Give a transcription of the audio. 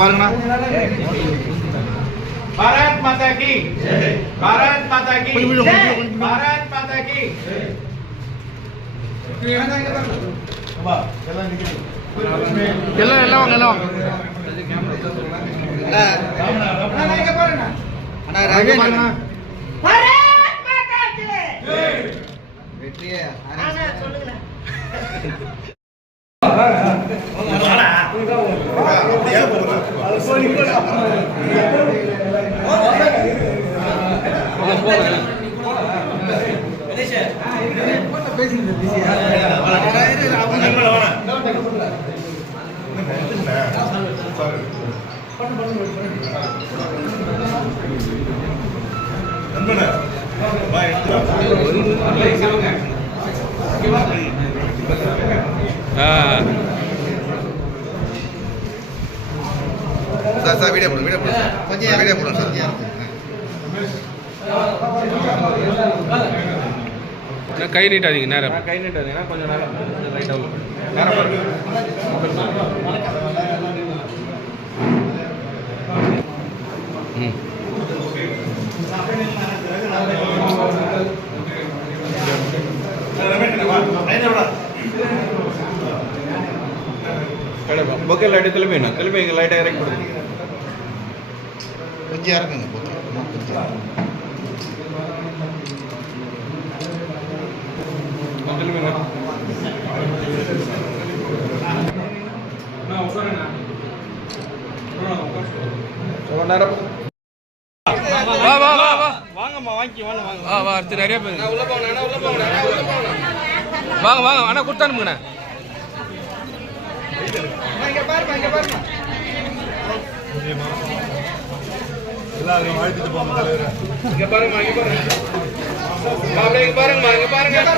பாருங்கண்ணா. பாரத் மாதா கி பாரத் மாதா கி பாரத் மாதா கி. எல்லாம் எல்லாம் வாங்க எல்லாம் வாங்க. அண்ணா ராஜே பாருங்கண்ணா. பாரத் மாதா கி வெற்றியே சொல்லுங்க. சார் வீடியோ போடுங்க கொஞ்சம் வீடியோ போடுங்க சார். கை நீட்டாதீங்க நேரம். கை நீட்டாதீங்கன்னா கொஞ்சம் நேரம் லைட்டாக நேரம் பாருங்க. பொக்கே லைட்டு திரும்பி இங்கே லைட்டாக இறக்கி கொடுங்க. கொஞ்சம் இறக்குங்க வா வா வா வா வாங்கம்மா வாங்கி வாங்க வா வா அடுத்து நிறைய பேர் உள்ள போங்க உள்ள போங்க உள்ள போங்க. வாங்க வாங்க அண்ணா கொடுத்தானுங்கண்ணா. இங்க பாருங்க எல்லாரும் வாழ்த்துட்டு போங்க தலைவரே. இங்க பாருங்க மாப்பிள்ளை இங்க பாருங்க